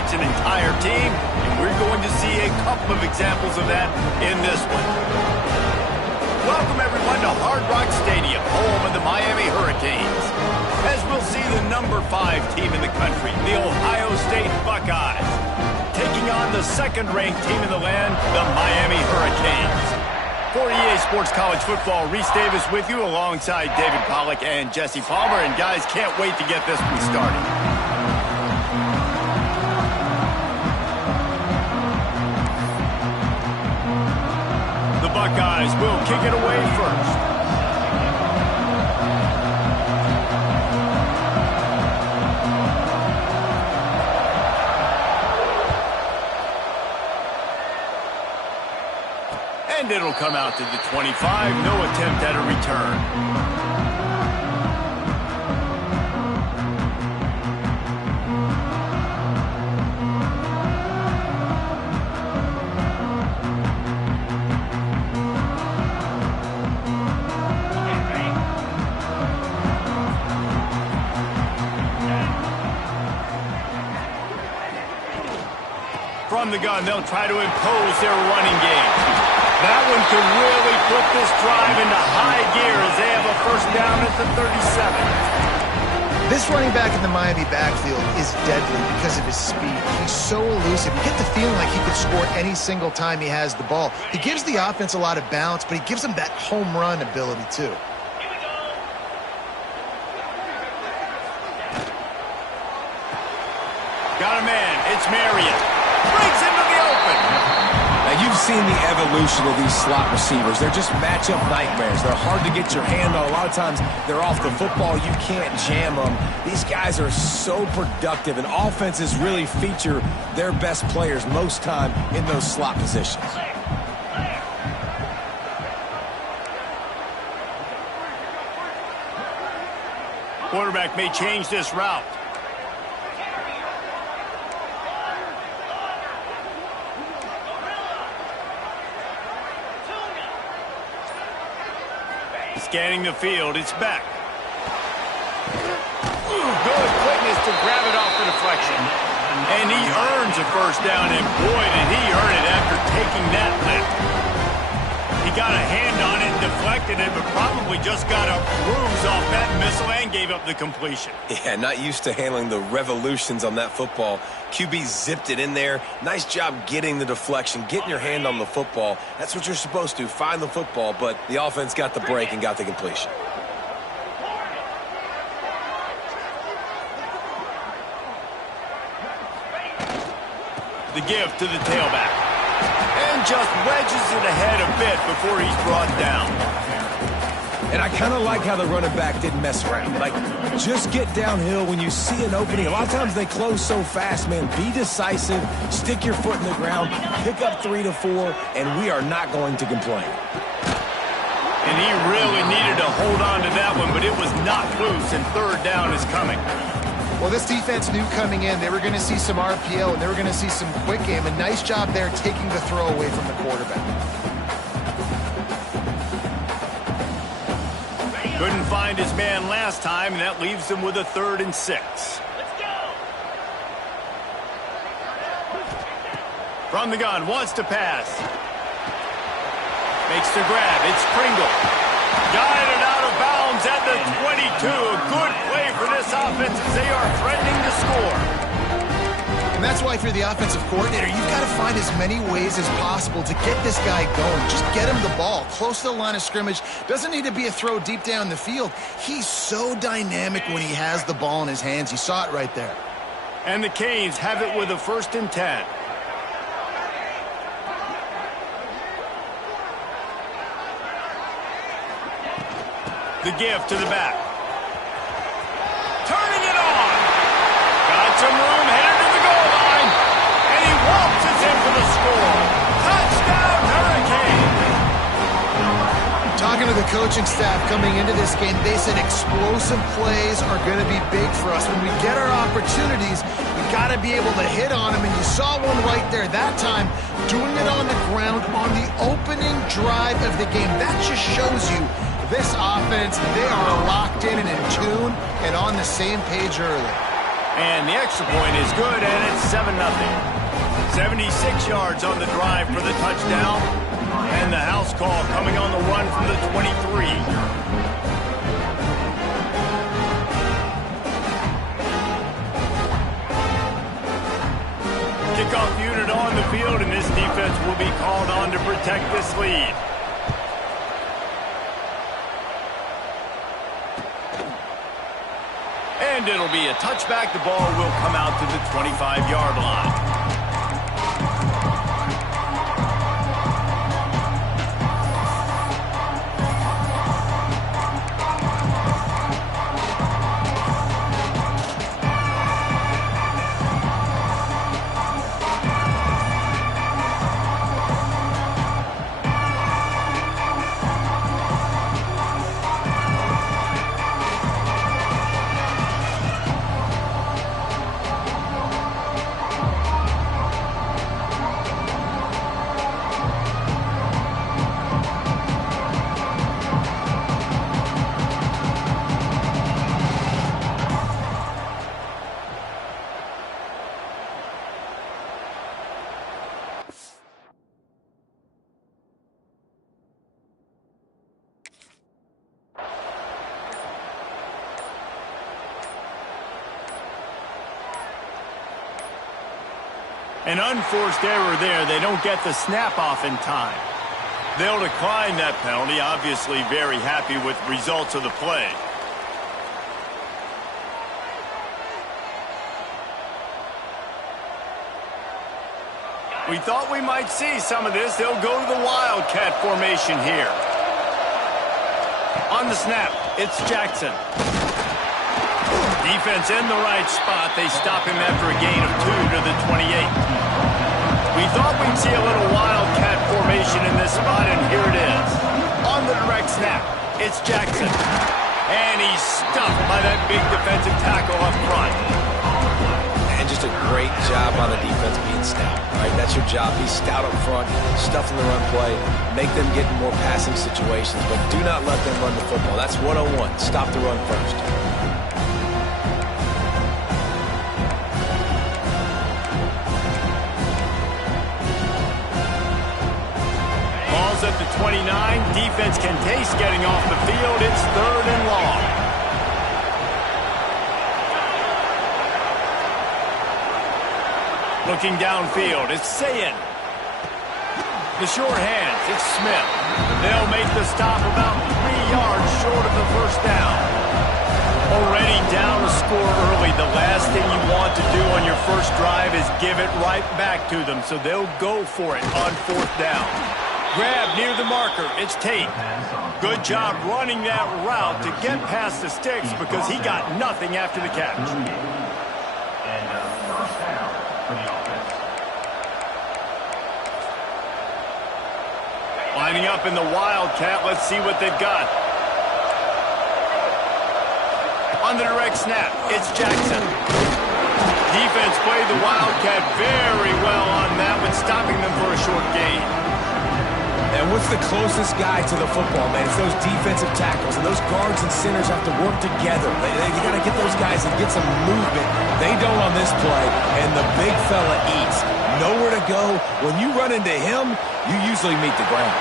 motivates an entire team, and we're going to see a couple of examples of that in this one. Welcome, everyone, to Hard Rock Stadium, home of the Miami Hurricanes. As we'll see the number 5 team in the country, the Ohio State Buckeyes, taking on the second-ranked team in the land, the Miami Hurricanes. For EA Sports College Football, Reese Davis with you alongside David Pollack and Jesse Palmer. And guys, can't wait to get this one started. The Buckeyes will kick it away first. And it'll come out to the 25. No attempt at a return. From the gun, they'll try to impose their running game. That one could really put this drive into high gear as they have a first down at the 37. This running back in the Miami backfield is deadly because of his speed. He's so elusive. You get the feeling like he could score any single time he has the ball. He gives the offense a lot of balance, but he gives them that home run ability too. Got a man. It's Marion. Brings into the open. Now, you've seen the evolution of these slot receivers. They're just matchup nightmares. They're hard to get your hand on. A lot of times, they're off the football. You can't jam them. These guys are so productive, and offenses really feature their best players most time in those slot positions. Quarterback may change this route. Scanning the field, it's back. Good quickness to grab it off the deflection. And he earns a first down, and boy, did he earn it after taking that lift. He got a hand on it and deflected it, but probably just got a bruise off that missile and gave up the completion. Yeah, not used to handling the revolutions on that football. QB zipped it in there. Nice job getting the deflection, getting your hand on the football. That's what you're supposed to, find the football, but the offense got the break and got the completion. The give to the tailback. And just wedges it ahead a bit before he's brought down. And I kind of like how the running back didn't mess around. Like, just get downhill when you see an opening. A lot of times they close so fast, man. Be decisive, stick your foot in the ground, pick up 3 to 4, and we are not going to complain. And he really needed to hold on to that one, but it was knocked loose, and third down is coming. Well, this defense knew coming in they were going to see some RPO and they were going to see some quick game. A nice job there taking the throw away from the quarterback. Couldn't find his man last time, and that leaves him with a 3rd and 6. Let's go. From the gun, wants to pass. Makes the grab. It's Pringle. Guided out of bounds at the 22. A good play for this offense as they are threatening to score. And that's why if you're the offensive coordinator, you've got to find as many ways as possible to get this guy going. Just get him the ball close to the line of scrimmage. Doesn't need to be a throw deep down the field. He's so dynamic when he has the ball in his hands. You saw it right there. And the Canes have it with a 1st and 10. The give to the back. Turning it on. Got some room, headed to the goal line. And he waltzes in for the score. Touchdown, Hurricane. Talking to the coaching staff coming into this game, they said explosive plays are going to be big for us. When we get our opportunities, we got to be able to hit on them. And you saw one right there that time, doing it on the ground on the opening drive of the game. That just shows you this offense, they are locked in and tune and on the same page early. And the extra point is good, and it's 7-0. 76 yards on the drive for the touchdown. And the house call coming on the run from the 23. Kickoff unit on the field, and this defense will be called on to protect this lead. And it'll be a touchback. The ball will come out to the 25-yard line. An unforced error there. They don't get the snap off in time. They'll decline that penalty. Obviously very happy with results of the play. We thought we might see some of this. They'll go to the Wildcat formation here. On the snap, it's Jackson. Defense in the right spot. They stop him after a gain of 2 to the 28. We thought we'd see a little Wildcat formation in this spot, and here it is. On the direct snap, it's Jackson. And he's stuffed by that big defensive tackle up front. And just a great job on the defense being stout. Right? That's your job. Be stout up front, stuff in the run play, make them get in more passing situations, but do not let them run the football. That's 101. Stop the run first. At the 29, defense can taste getting off the field. It's 3rd and long. Looking downfield, it's Sayin. The short hands, it's Smith. They'll make the stop about 3 yards short of the first down. Already down a score early. The last thing you want to do on your first drive is give it right back to them, so they'll go for it on 4th down. Grab near the marker. It's Tate. Good job running that route to get past the sticks because he got nothing after the catch. First down for the offense. Lining up in the Wildcat. Let's see what they've got. On the direct snap, it's Jackson. Defense played the Wildcat very well on that one, stopping them for a short gain. And what's the closest guy to the football, man? It's those defensive tackles, and those guards and centers have to work together. You got to get those guys and get some movement. They don't on this play, and the big fella eats. Nowhere to go. When you run into him, you usually meet the ground.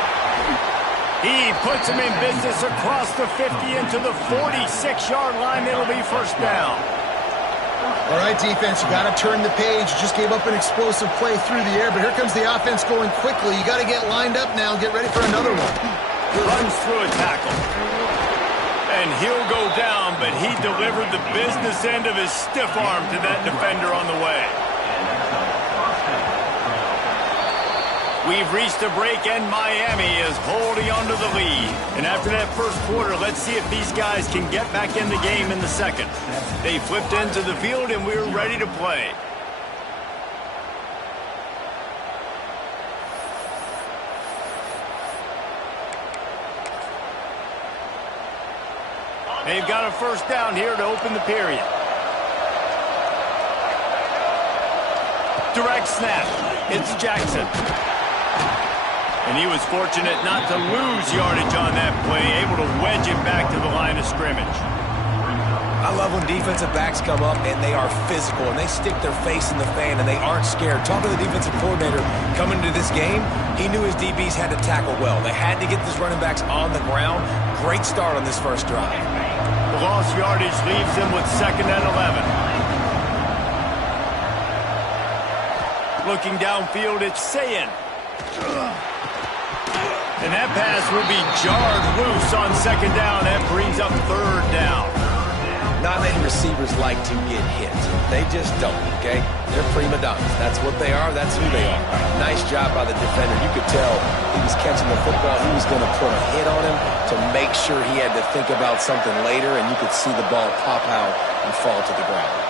He puts him in business across the 50 into the 46-yard line. It'll be first down. All right, defense, you got to turn the page. You just gave up an explosive play through the air, but here comes the offense going quickly. You got to get lined up now and get ready for another one. Runs through a tackle. And he'll go down, but he delivered the business end of his stiff arm to that defender on the way. We've reached a break, and Miami is holding on to the lead. And after that first quarter, let's see if these guys can get back in the game in the second. They flipped into the field, and we're ready to play. They've got a first down here to open the period. Direct snap. It's Jackson. And he was fortunate not to lose yardage on that play, able to wedge it back to the line of scrimmage. I love when defensive backs come up and they are physical and they stick their face in the fan and they aren't scared. Talking to the defensive coordinator coming into this game, he knew his DBs had to tackle well. They had to get these running backs on the ground. Great start on this first drive. The lost yardage leaves them with 2nd and 11. Looking downfield, it's Sayin. And that pass will be jarred loose on 2nd down. That brings up 3rd down. Not many receivers like to get hit. They just don't, okay? They're prima donnas. That's what they are. That's who they are. Nice job by the defender. You could tell he was catching the football. He was going to put a hit on him to make sure he had to think about something later, and you could see the ball pop out and fall to the ground.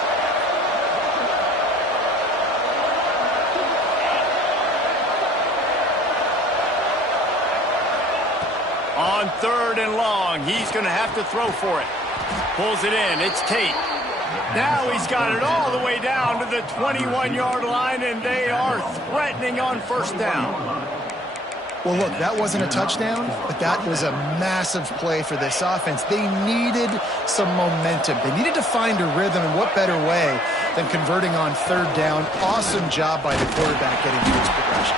On 3rd and long, he's going to have to throw for it. Pulls it in. It's Tate. Now he's got it all the way down to the 21-yard line, and they are threatening on 1st down. Well, look, that wasn't a touchdown, but that was a massive play for this offense. They needed some momentum. They needed to find a rhythm, and what better way than converting on 3rd down. Awesome job by the quarterback getting to his progression.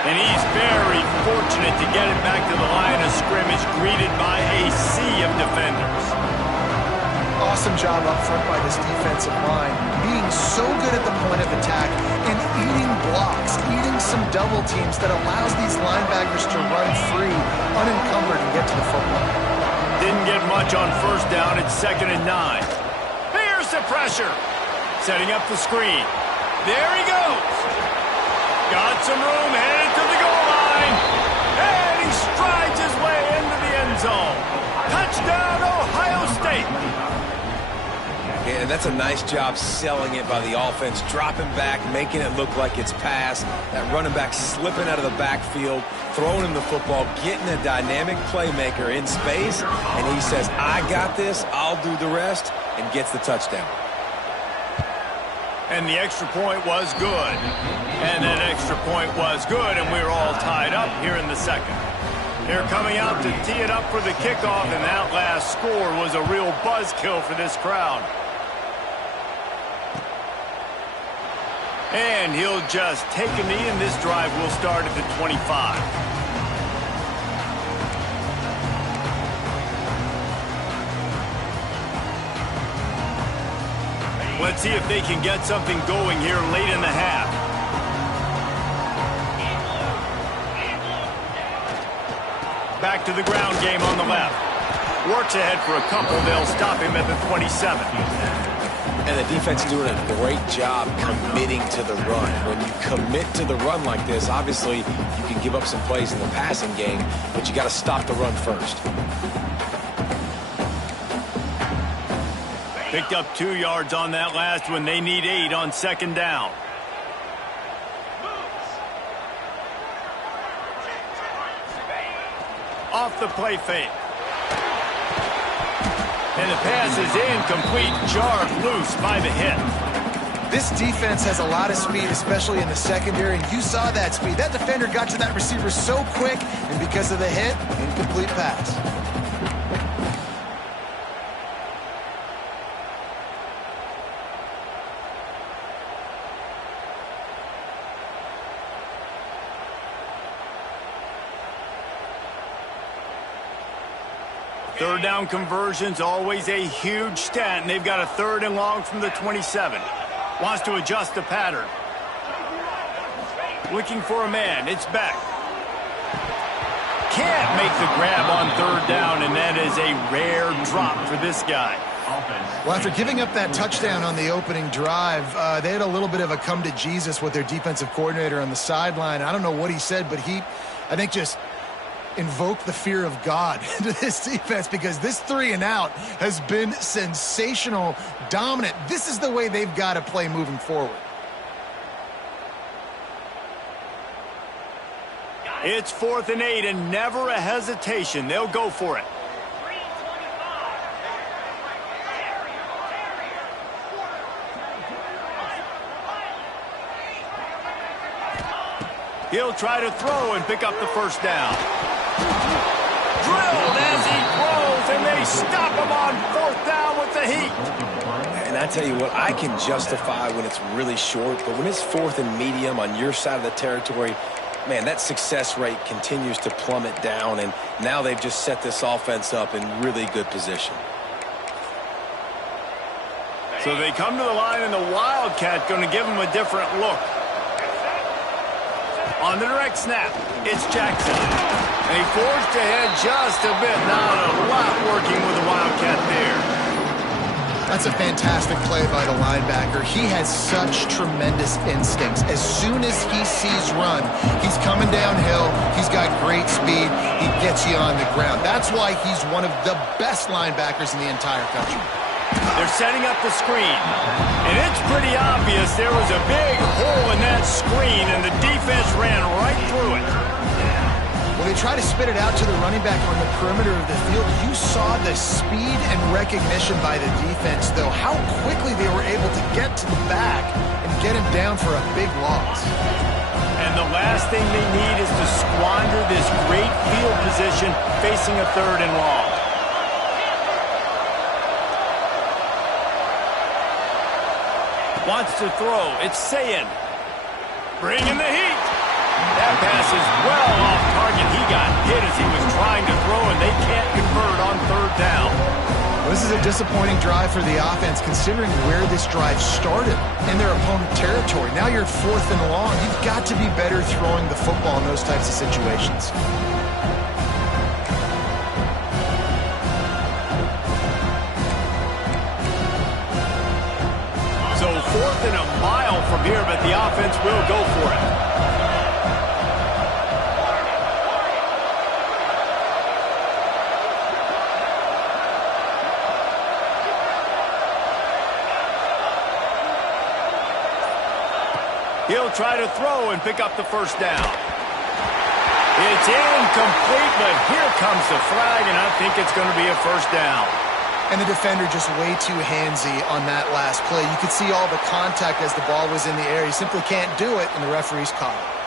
And he's very fortunate to get it back to the line of scrimmage, greeted by a sea of defenders. Awesome job up front by this defensive line, being so good at the point of attack and eating blocks, eating some double teams that allows these linebackers to run free, unencumbered, and get to the football. Didn't get much on 1st down. It's 2nd and 9. Here's the pressure. Setting up the screen. There he goes. Got some room, headed to the goal line. And he strides his way into the end zone. Touchdown, Ohio State. Yeah, that's a nice job selling it by the offense, dropping back, making it look like it's pass. That running back slipping out of the backfield, throwing him the football, getting a dynamic playmaker in space, and he says, I got this, I'll do the rest, and gets the touchdown. And the extra point was good. And that extra point was good, and we're all tied up here in the 2nd. They're coming out to tee it up for the kickoff, and that last score was a real buzzkill for this crowd. And he'll just take a knee, and this drive will start at the 25. Let's see if they can get something going here late in the half. Back to the ground game on the left. Works ahead for a couple. They'll stop him at the 27. And the defense doing a great job committing to the run. When you commit to the run like this, obviously you can give up some plays in the passing game, but you got to stop the run first. Picked up 2 yards on that last one. They need 8 on 2nd down. Off the play fake. And the pass is incomplete, jarred loose by the hit. This defense has a lot of speed, especially in the secondary, and you saw that speed. That defender got to that receiver so quick, and because of the hit, incomplete pass. Third down conversions, always a huge stat, and they've got a 3rd and long from the 27. Wants to adjust the pattern. Looking for a man. It's Beck. Can't make the grab on 3rd down, and that is a rare drop for this guy. Well, after giving up that touchdown on the opening drive, they had a little bit of a come to Jesus with their defensive coordinator on the sideline. I don't know what he said, but he, I think, just invoked the fear of God into this defense, because this 3 and out has been sensational, dominant. This is the way they've got to play moving forward. It's 4th and 8, and never a hesitation. They'll go for it. He'll try to throw and pick up the 1st down. Drilled as he throws, and they stop him on 4th down with the heat. And I tell you what, I can justify when it's really short, but when it's 4th and medium on your side of the territory, man, that success rate continues to plummet down, and now they've just set this offense up in really good position. So they come to the line, and the Wildcat going to give them a different look. On the direct snap, it's Jackson. And he forged ahead just a bit. Not a lot working with the Wildcat there. That's a fantastic play by the linebacker. He has such tremendous instincts. As soon as he sees run, he's coming downhill. He's got great speed. He gets you on the ground. That's why he's one of the best linebackers in the entire country. They're setting up the screen. And it's pretty obvious there was a big hole in that screen, and the defense ran right through it. When they try to spit it out to the running back on the perimeter of the field, you saw the speed and recognition by the defense, though, how quickly they were able to get to the back and get him down for a big loss. And the last thing they need is to squander this great field position facing a 3rd and long. Wants to throw. It's Sayin. Bringing the heat. That pass is well off target. He got hit as he was trying to throw, and they can't convert on 3rd down. This is a disappointing drive for the offense, considering where this drive started in their opponent territory. Now you're 4th and long. You've got to be better throwing the football in those types of situations. So 4th and a mile from here, but the offense will go for it. He'll try to throw and pick up the 1st down. It's incomplete, but here comes the flag, and I think it's going to be a 1st down. And the defender just way too handsy on that last play. You could see all the contact as the ball was in the air. He simply can't do it, and the referee's caught it.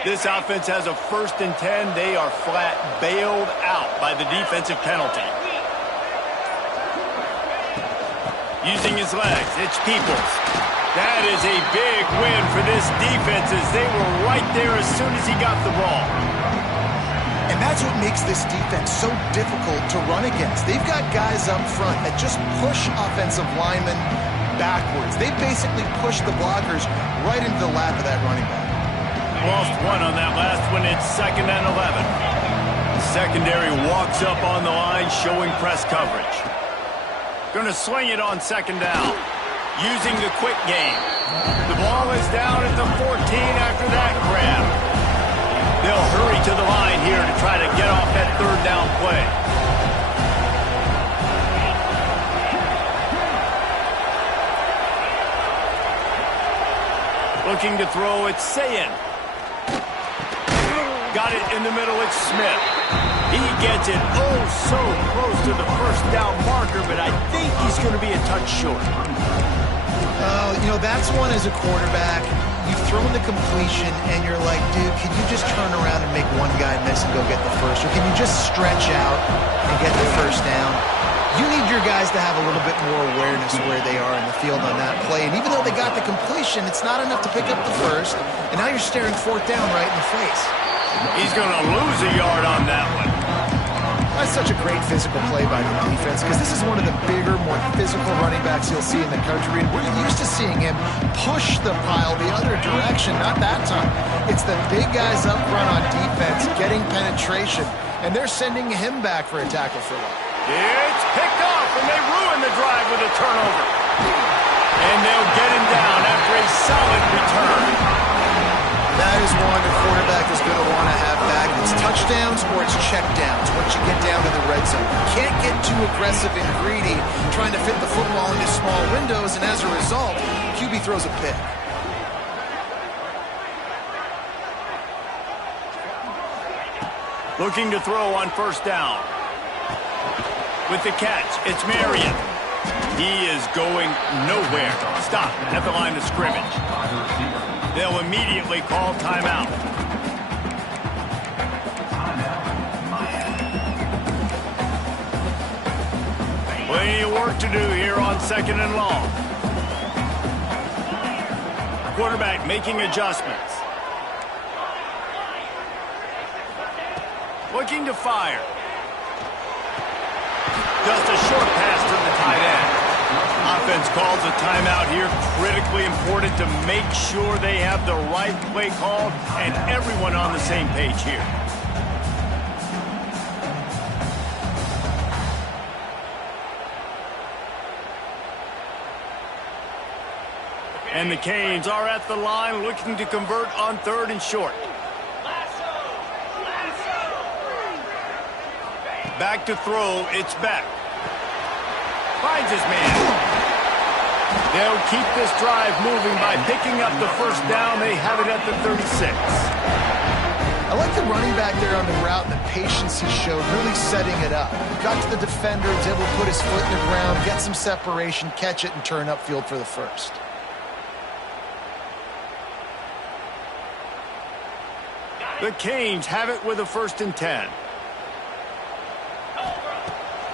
This offense has a 1st and 10. They are flat bailed out by the defensive penalty. Using his legs, it's Peoples. That is a big win for this defense as they were right there as soon as he got the ball. And that's what makes this defense so difficult to run against. They've got guys up front that just push offensive linemen backwards. They basically push the blockers right into the lap of that running back. Lost one on that last one. It's 2nd and 11. The secondary walks up on the line showing press coverage. Going to swing it on 2nd down. Using the quick game. The ball is down at the 14 after that grab. They'll hurry to the line here to try to get off that 3rd down play. Looking to throw, it's Sayin. Got it in the middle, it's Smith. He gets it oh so close to the 1st down marker, but I think he's going to be a touch short. You know, that's one as a quarterback. You've thrown the completion, and you're like, dude, can you just turn around and make one guy miss and go get the 1st? Or can you just stretch out and get the 1st down? You need your guys to have a little bit more awareness where they are in the field on that play. And even though they got the completion, it's not enough to pick up the 1st. And now you're staring 4th down right in the face. He's going to lose a yard on that one. That's such a great physical play by the defense, because this is one of the bigger, more physical running backs you'll see in the country, and we're used to seeing him push the pile the other direction. Not that time. It's the big guys up front on defense getting penetration, and they're sending him back for a tackle for loss. It's picked off, and they ruin the drive with a turnover. And they'll get him down after a solid return. That is one the quarterback is going to want to have back. It's touchdowns or it's checkdowns once you get down to the red zone. You can't get too aggressive and greedy trying to fit the football into small windows, and as a result, QB throws a pick. Looking to throw on 1st down. With the catch, it's Marion. He is going nowhere. Stop at the line of scrimmage. They'll immediately call timeout. Plenty of work to do here on 2nd and long. Quarterback making adjustments. Looking to fire. Just a short pass to the tight end. Offense calls a timeout here. Critically important to make sure they have the right play called and everyone on the same page here. And the Canes are at the line looking to convert on 3rd and short. Back to throw, it's Beck. Finds his man. They'll keep this drive moving by picking up the first down. They have it at the 36. I like the running back there on the route and the patience he showed, really setting it up. Got to the defender, was able to put his foot in the ground, get some separation, catch it, and turn upfield for the first. The Canes have it with a 1st and 10.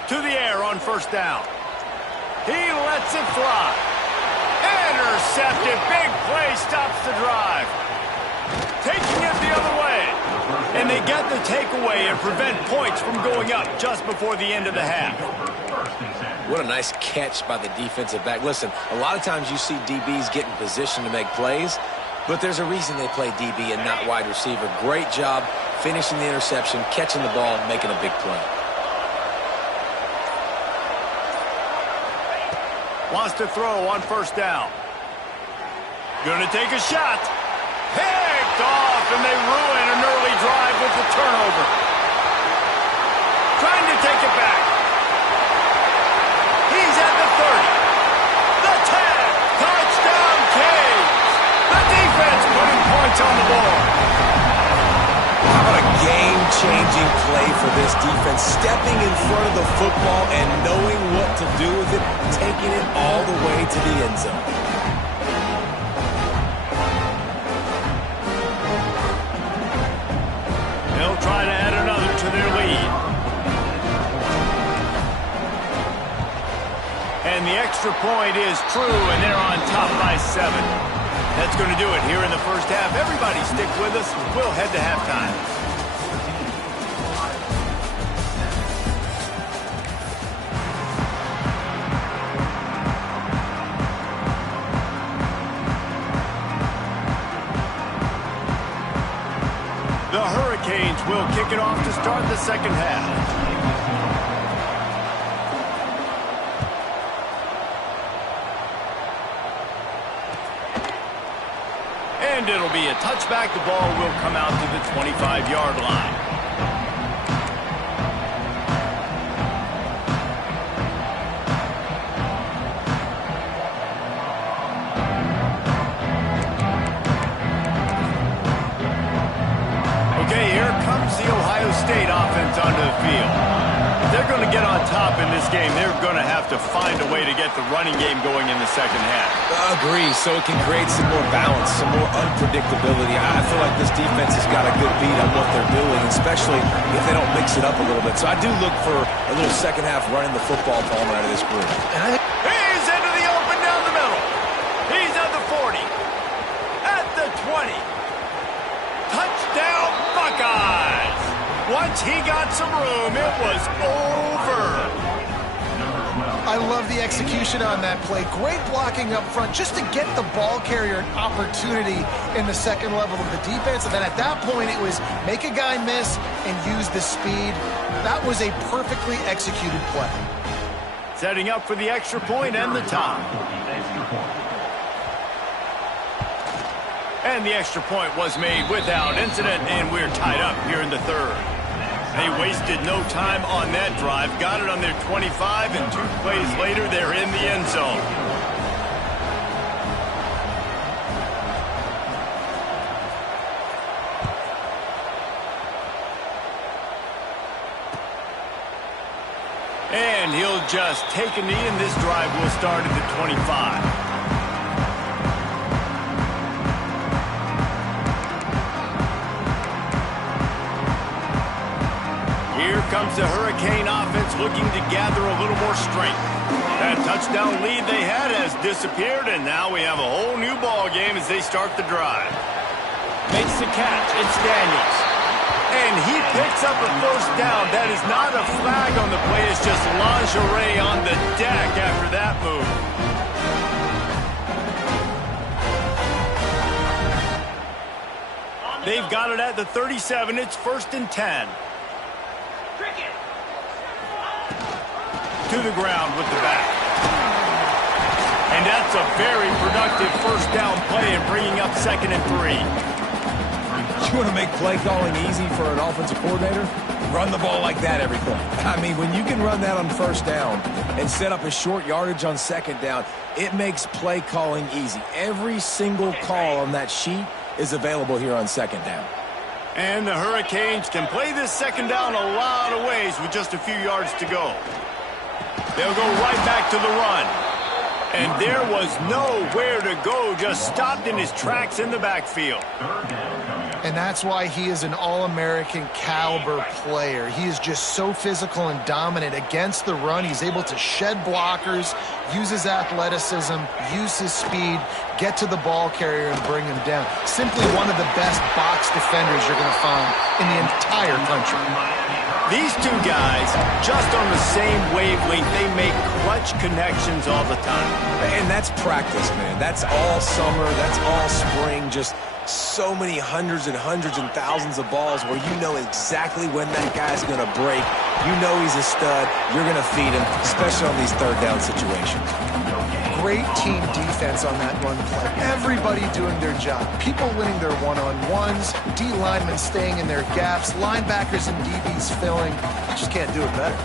To the air on 1st down. He lets it fly. Intercepted. Big play stops the drive. Taking it the other way. And they get the takeaway and prevent points from going up just before the end of the half. What a nice catch by the defensive back. Listen, a lot of times you see DBs get in position to make plays, but there's a reason they play DB and not wide receiver. Great job finishing the interception, catching the ball, making a big play. Wants to throw on 1st down. Gonna take a shot. Picked off, and they ruin an early drive with the turnover. Trying to take it back. He's at the 30. The tag. Touchdown, Canes. The defense putting points on the board. How about a game-changing play for this defense? Stepping in front of the football and knowing what to do with it, taking it all the way to the end zone. They'll try to add another to their lead. And the extra point is true, and they're on top by 7. That's going to do it here in the first half. Everybody stick with us. We'll head to halftime. The Hurricanes will kick it off to start the second half. And it'll be a touchback. The ball will come out to the 25-yard line. Okay, here comes the Ohio State offense onto the field. If they're going to get on top in this game, they're going to have to find a way to get the running game going in the second half. Agree, so it can create some more balance, some more unpredictability. I feel like this defense has got a good beat on what they're doing, especially if they don't mix it up a little bit. So I do look for a little second half running the football ball out of this group. He's into the open down the middle. He's at the 40. At the 20. Touchdown, Buckeyes. Once he got some room, it was over. I love the execution on that play. Great blocking up front just to get the ball carrier an opportunity in the second level of the defense. And then at that point, it was make a guy miss and use the speed. That was a perfectly executed play. Setting up for the extra point and the tie. And the extra point was made without incident, and we're tied up here in the third. They wasted no time on that drive. Got it on their 25, and 2 plays later, they're in the end zone. And he'll just take a knee, and this drive will start at the 25. Here comes the Hurricane offense looking to gather a little more strength. That touchdown lead they had has disappeared, and now we have a whole new ball game as they start the drive. Makes the catch. It's Daniels. And he picks up a first down. That is not a flag on the play. It's just lingerie on the deck after that move. They've got it at the 37. It's 1st and 10. To the ground with the back. And that's a very productive first down play and bringing up 2nd and 3. You want to make play calling easy for an offensive coordinator? Run the ball like that every play. I mean, when you can run that on first down and set up a short yardage on 2nd down, it makes play calling easy. Every single call on that sheet is available here on 2nd down. And the Hurricanes can play this 2nd down a lot of ways with just a few yards to go. They'll go right back to the run. And there was nowhere to go, just stopped in his tracks in the backfield. And that's why he is an All-American caliber player. He is just so physical and dominant against the run. He's able to shed blockers, use his athleticism, use his speed, get to the ball carrier and bring him down. Simply one of the best box defenders you're going to find in the entire country. These two guys, just on the same wavelength, they make clutch connections all the time. And that's practice, man. That's all summer. That's all spring. Just so many hundreds and thousands of balls where you know exactly when that guy's going to break. You know he's a stud. You're going to feed him, especially on these 3rd down situations. Great team defense on that run play. Everybody doing their job. People winning their one-on-ones, D linemen staying in their gaps, linebackers and DBs filling. You just can't do it better.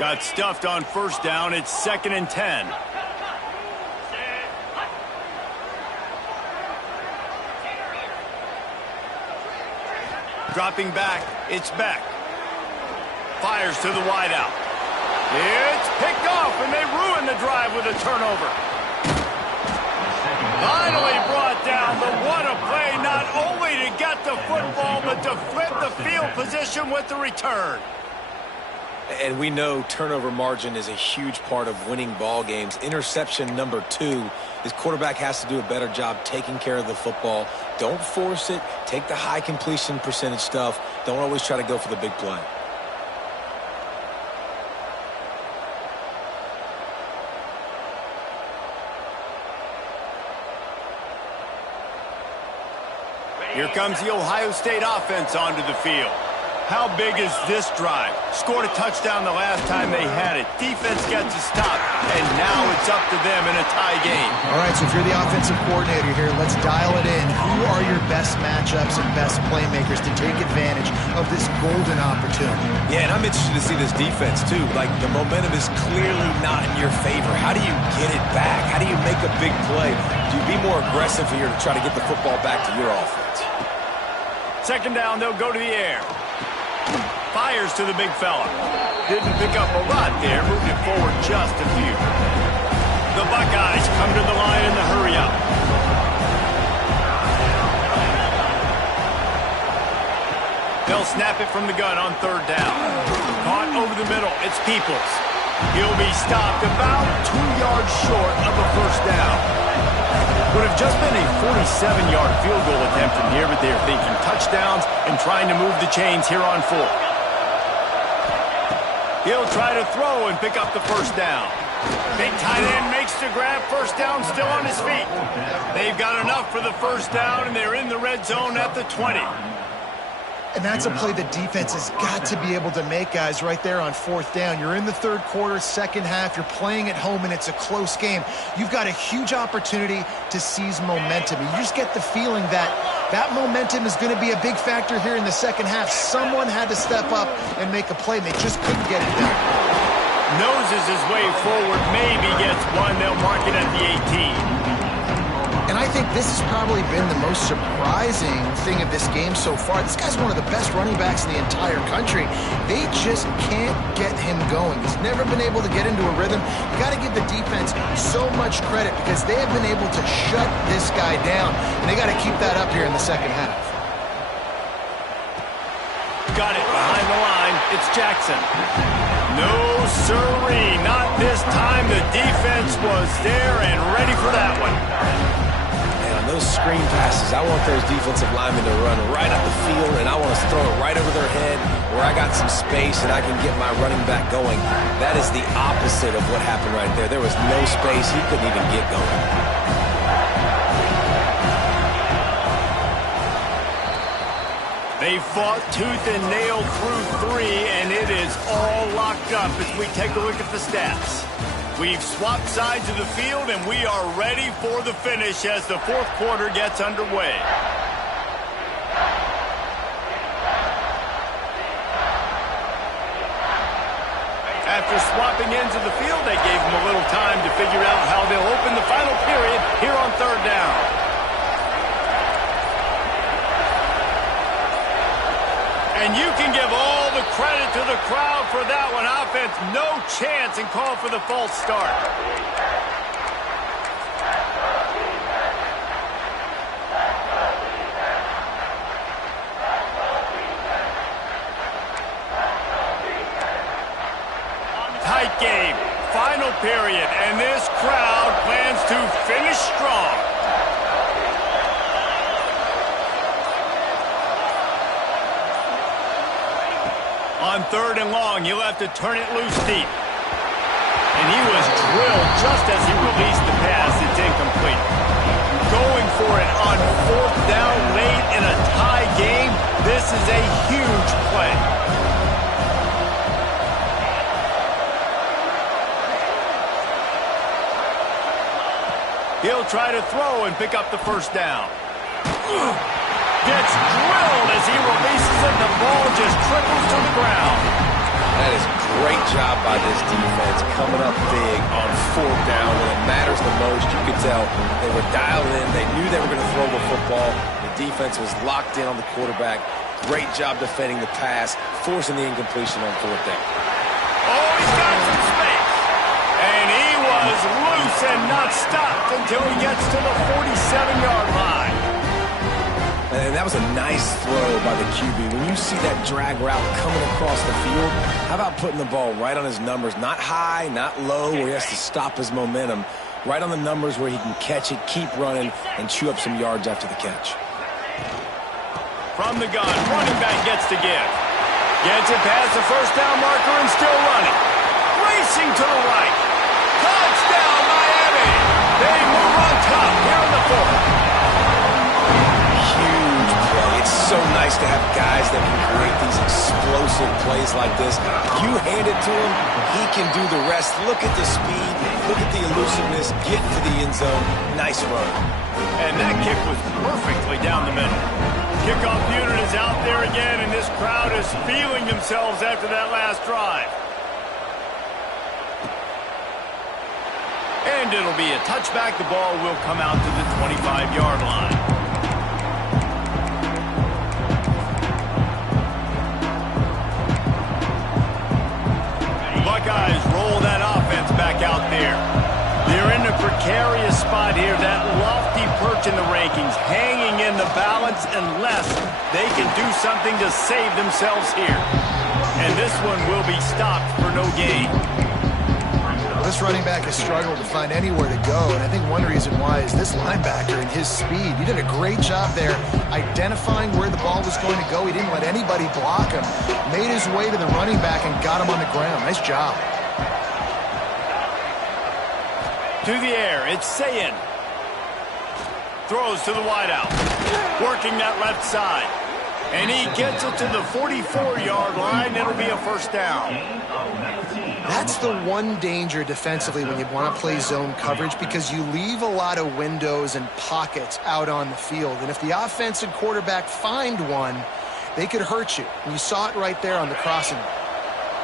Got stuffed on first down. It's 2nd and 10. Dropping back, it's Beck. Fires to the wideout. It's picked off, and they ruin the drive with a turnover. Finally brought down, but what a play, not only to get the football, but to flip the field position with the return. And we know turnover margin is a huge part of winning ball games. Interception number 2. His quarterback has to do a better job taking care of the football. Don't force it. Take the high completion percentage stuff. Don't always try to go for the big play. Here comes the Ohio State offense onto the field. How big is this drive? Scored a touchdown the last time they had it. Defense gets a stop, and now it's up to them in a tie game. All right, so if you're the offensive coordinator here, let's dial it in. Who are your best matchups and best playmakers to take advantage of this golden opportunity? Yeah, and I'm interested to see this defense, too. Like, the momentum is clearly not in your favor. How do you get it back? How do you make a big play? Do you be more aggressive here to try to get the football back to your offense? 2nd down, they'll go to the air. Fires to the big fella. Didn't pick up a lot there, moved it forward just a few. The Buckeyes come to the line in the hurry-up. They'll snap it from the gun on 3rd down. Caught over the middle, it's Peoples. He'll be stopped about 2 yards short of the first down. Would have just been a 47-yard field goal attempt from here, but they're thinking touchdowns and trying to move the chains here on 4th. He'll try to throw and pick up the first down. Big tight end makes the grab, first down, still on his feet. They've got enough for the first down, and they're in the red zone at the 20. And that's a play the defense has got to be able to make, guys, right there on 4th down. You're in the 3rd quarter, 2nd half. You're playing at home, and it's a close game. You've got a huge opportunity to seize momentum. You just get the feeling that that momentum is going to be a big factor here in the 2nd half. Someone had to step up and make a play, and they just couldn't get it done. Noses his way forward, maybe gets one. They'll mark it at the 18. And I think this has probably been the most surprising thing of this game so far. This guy's one of the best running backs in the entire country. They just can't get him going. He's never been able to get into a rhythm. You got to give the defense so much credit because they have been able to shut this guy down, and they got to keep that up here in the second half. Got it behind the line. It's Jackson. No, sirree. Not this time. The defense was there and ready for that one. And on those screen passes, I want those defensive linemen to run right up the field, and I want to throw it right over their head where I got some space and I can get my running back going. That is the opposite of what happened right there. There was no space. He couldn't even get going. They fought tooth and nail through 3, and it is all locked up as we take a look at the stats. We've swapped sides of the field, and we are ready for the finish as the fourth quarter gets underway. After swapping ends of the field, they gave them a little time to figure out how they'll open the final period here on third down. And you can give all the credit to the crowd for that one. Offense, no chance, and call for the false start. Tight game, final period, and this crowd plans to finish strong. On third and long, he'll have to turn it loose deep. And he was drilled just as he released the pass. It's incomplete. Going for it on fourth down late in a tie game. This is a huge play. He'll try to throw and pick up the first down. Gets drilled as he releases it. The ball just trickles to the ground. That is a great job by this defense, coming up big on fourth down when it matters the most. You could tell they were dialed in. They knew they were going to throw the football. The defense was locked in on the quarterback. Great job defending the pass, forcing the incompletion on fourth down. Oh, he's got some space. And he was loose and not stopped until he gets to the 47-yard line. And that was a nice throw by the QB. When you see that drag route coming across the field, how about putting the ball right on his numbers? Not high, not low, where he has to stop his momentum. Right on the numbers where he can catch it, keep running, and chew up some yards after the catch. From the gun, running back gets to give. Gets it past the first down marker and still running. Racing to the right. Touchdown, Miami. They move on top here in the fourth. It's so nice to have guys that can create these explosive plays like this. You hand it to him, he can do the rest. Look at the speed, look at the elusiveness, get to the end zone. Nice run. And that kick was perfectly down the middle. Kickoff unit is out there again, and this crowd is feeling themselves after that last drive. And it'll be a touchback. The ball will come out to the 25-yard line. Buckeyes roll that offense back out there. They're in a precarious spot here, that lofty perch in the rankings, hanging in the balance unless they can do something to save themselves here. And this one will be stopped for no gain. This running back has struggled to find anywhere to go, and I think one reason why is this linebacker and his speed. He did a great job there identifying where the ball was going to go. He didn't let anybody block him. Made his way to the running back and got him on the ground. Nice job. To the air, it's Sayin. Throws to the wideout. Working that left side. And he gets it to the 44-yard line. It'll be a first down. That's the one danger defensively when you want to play zone coverage, because you leave a lot of windows and pockets out on the field. And if the offense and quarterback find one, they could hurt you. And you saw it right there on the crossing.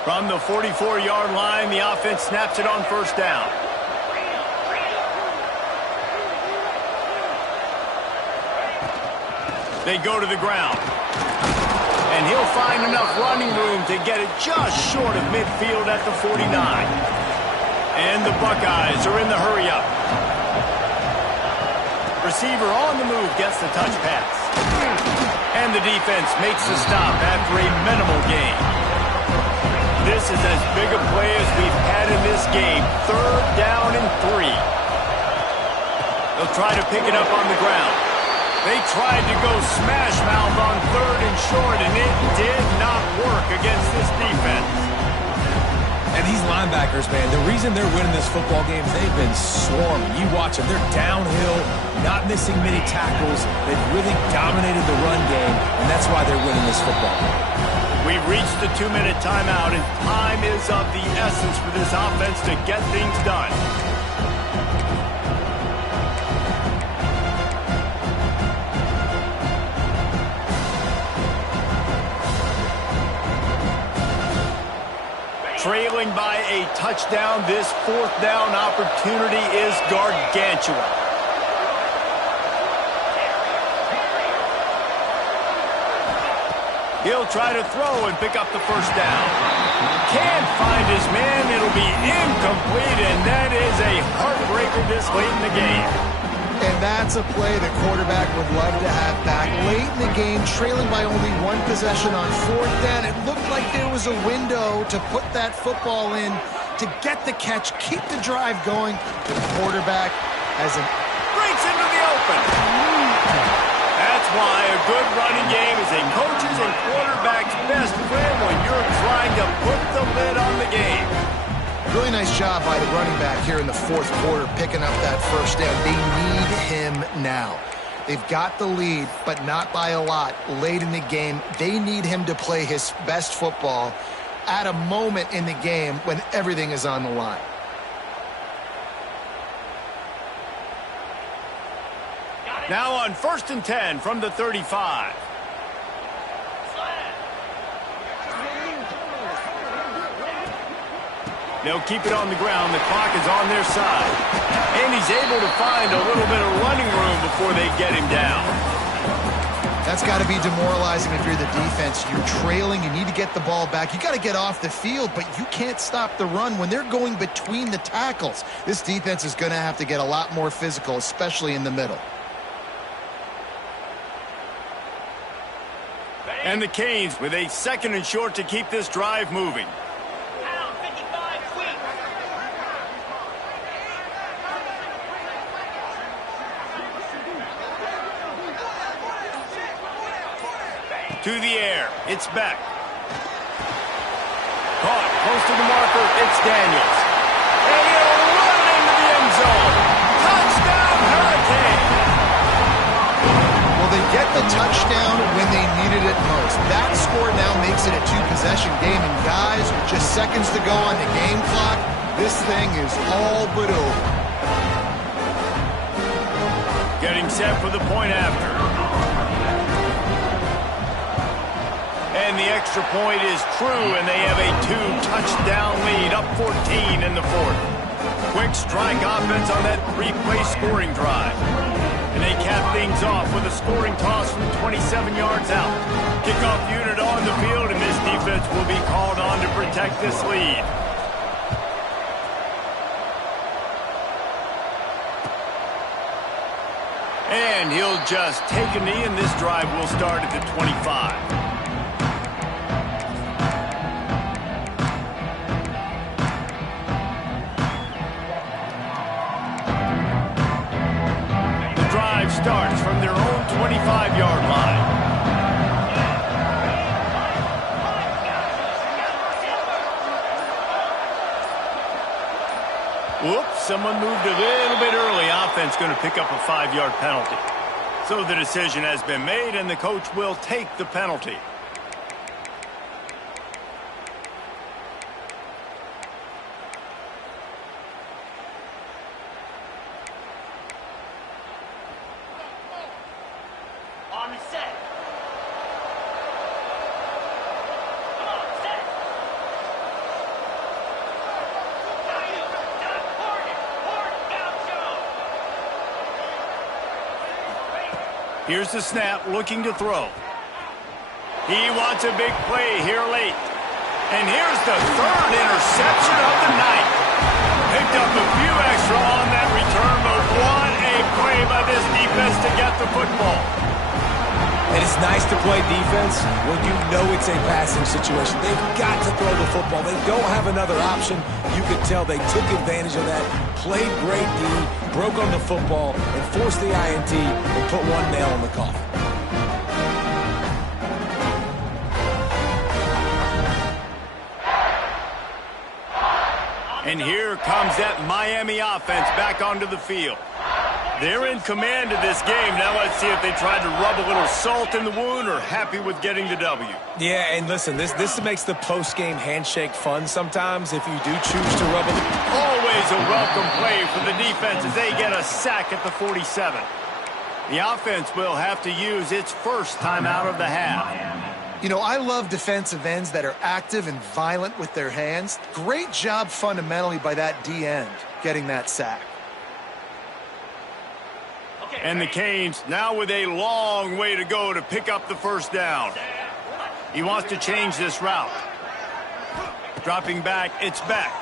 From the 44-yard line, the offense snaps it on first down. They go to the ground. And he'll find enough running room to get it just short of midfield at the 49. And the Buckeyes are in the hurry-up. Receiver on the move gets the touch pass. And the defense makes the stop after a minimal gain. This is as big a play as we've had in this game. 3rd down and 3. They'll try to pick it up on the ground. They tried to go smash mouth on 3rd and short, and it did not work against this defense. And these linebackers, man, the reason they're winning this football game is they've been swarming. You watch them. They're downhill, not missing many tackles. They've really dominated the run game, and that's why they're winning this football game. We've reached the 2-minute timeout, and time is of the essence for this offense to get things done. Trailing by a touchdown, this 4th down opportunity is gargantuan. He'll try to throw and pick up the 1st down. Can't find his man. It'll be incomplete, and that is a heartbreaker this late in the game. And that's a play the quarterback would love to have back. Late in the game, trailing by only 1 possession on 4th down. It looked like there was a window to put that football in, to get the catch, keep the drive going. The quarterback has an... breaks into the open. That's why a good running game is a coach's and quarterback's best friend when you're trying to put the lid on the game. Really nice job by the running back here in the 4th quarter, picking up that 1st down. They need him now. They've got the lead, but not by a lot. Late in the game, they need him to play his best football at a moment in the game when everything is on the line. Now on 1st and 10 from the 35. They'll keep it on the ground. The clock is on their side. And he's able to find a little bit of running room before they get him down. That's got to be demoralizing if you're the defense. You're trailing. You need to get the ball back. You got to get off the field, but you can't stop the run when they're going between the tackles. This defense is going to have to get a lot more physical, especially in the middle. And the Canes with a 2nd and short to keep this drive moving. To the air. It's Beck. Caught. Close to the marker. It's Daniels. And he'll run into the end zone. Touchdown, Hurricane. Well, they get the touchdown when they needed it most. That score now makes it a 2-possession game. And guys, with just seconds to go on the game clock, this thing is all but over. Getting set for the point after. And the extra point is true, and they have a 2-touchdown lead, up 14 in the 4th. Quick strike offense on that 3-play scoring drive. And they cap things off with a scoring toss from 27 yards out. Kickoff unit on the field, and this defense will be called on to protect this lead. And he'll just take a knee, and this drive will start at the 25. Starts from their own 25-yard line. Whoops, someone moved a little bit early. Offense going to pick up a 5-yard penalty. So the decision has been made, and the coach will take the penalty. Here's the snap, looking to throw. He wants a big play here late. And here's the third interception of the night. Picked up a few extra on that return, but what a play by this defense to get the football. And it's nice to play defense when you know it's a passing situation. They've got to throw the football. They don't have another option. You could tell they took advantage of that, played great D, broke on the football, and forced the INT and put one nail in the coffin. And here comes that Miami offense back onto the field. They're in command of this game. Now let's see if they tried to rub a little salt in the wound or happy with getting the W. Yeah, and listen, this makes the post-game handshake fun sometimes if you do choose to rub a little. Always a welcome play for the defense as they get a sack at the 47. The offense will have to use its first timeout of the half. You know, I love defensive ends that are active and violent with their hands. Great job fundamentally by that D end getting that sack. And the Canes now with a long way to go to pick up the first down. He wants to change this route. Dropping back, it's back.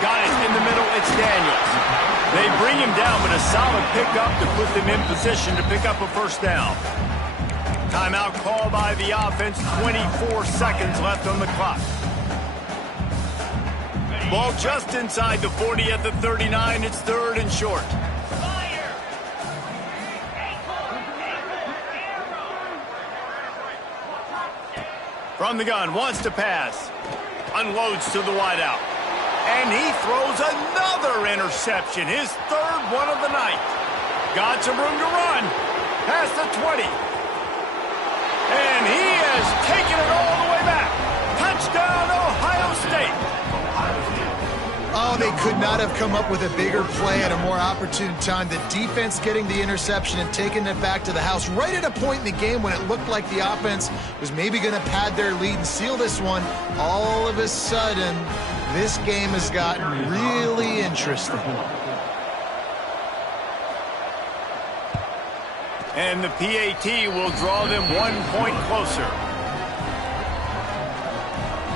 Got it in the middle, it's Daniels. They bring him down, but a solid pickup to put them in position to pick up a first down. Timeout called by the offense, 24 seconds left on the clock. Ball just inside the 40 at the 39. It's third and short. From the gun, wants to pass. Unloads to the wideout. And he throws another interception. His third one of the night. Got some room to run. Past the 20. And he has taken it all the way back. Touchdown, Ohio State. Oh, they could not have come up with a bigger play at a more opportune time. The defense getting the interception and taking it back to the house right at a point in the game when it looked like the offense was maybe going to pad their lead and seal this one. All of a sudden, this game has gotten really interesting. And the PAT will draw them 1 point closer.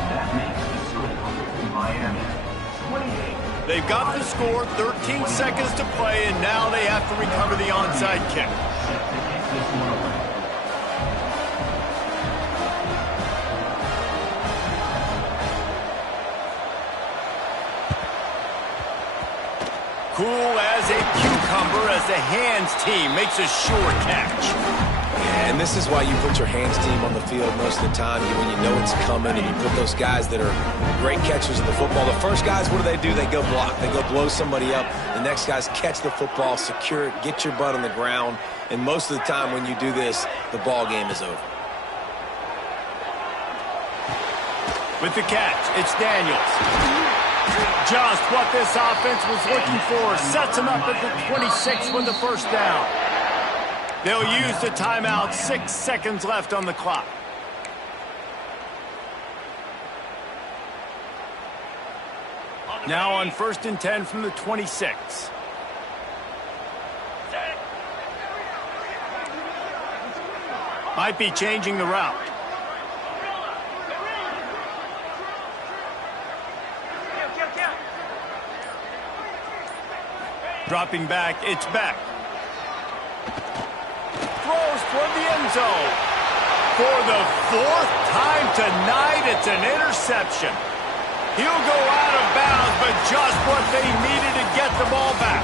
That makes the score Miami 28. They've got the score, 13 seconds to play, and now they have to recover the onside kick. Cool as a cucumber as the hands team makes a sure catch. Yeah, and this is why you put your hands team on the field most of the time when you know it's coming, and you put those guys that are great catchers of the football. The first guys, what do? They go block. They go blow somebody up. The next guys catch the football, secure it, get your butt on the ground. And most of the time when you do this, the ball game is over. With the catch, it's Daniels. Just what this offense was looking for. Sets him up at the 26 with the first down. They'll use the timeout. 6 seconds left on the clock. Now on 1st and 10 from the 26. Might be changing the route. Dropping back, it's back. Throws toward the end zone. For the 4th time tonight, it's an interception. He'll go out of bounds, but just what they needed to get the ball back.